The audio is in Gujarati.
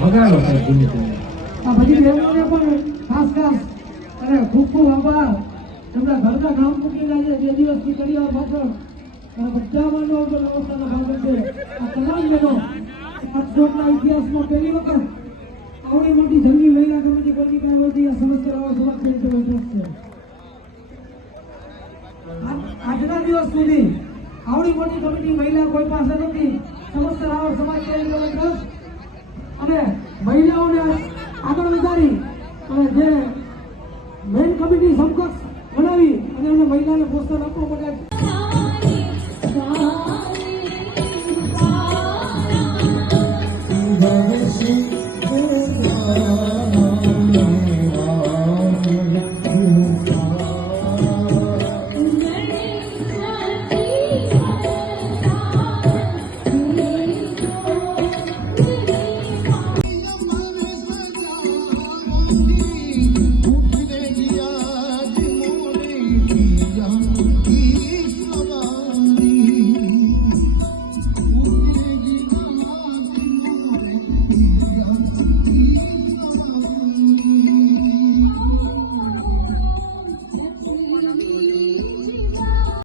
વગાડો સાહેબ ધીમે ધીમે. આ બધી બહેનોને પણ ખાસ ખાસ અને ખૂબ ખૂબ આભાર. એમના ઘરના કામ મૂકીને આજે 2 દિવસની કડીવાર પાછળ બધા માનવ વ્યવસ્થાનો ભાગ છે. આ તમામ બહેનો રાજકોટના ઇતિહાસમાં પહેલી વખત આવડી મોટી જંગી મહિલા કમિટી કોઈની કાંઈ હોતી આ સમસ્યાઓ સમાજ તરીકે બેઠક છે. આજના દિવસ સુધી આવડી મોટી કમિટી મહિલા કોઈ પાસે નથી. સમસ્યાઓ સમાજ તરીકે બેઠક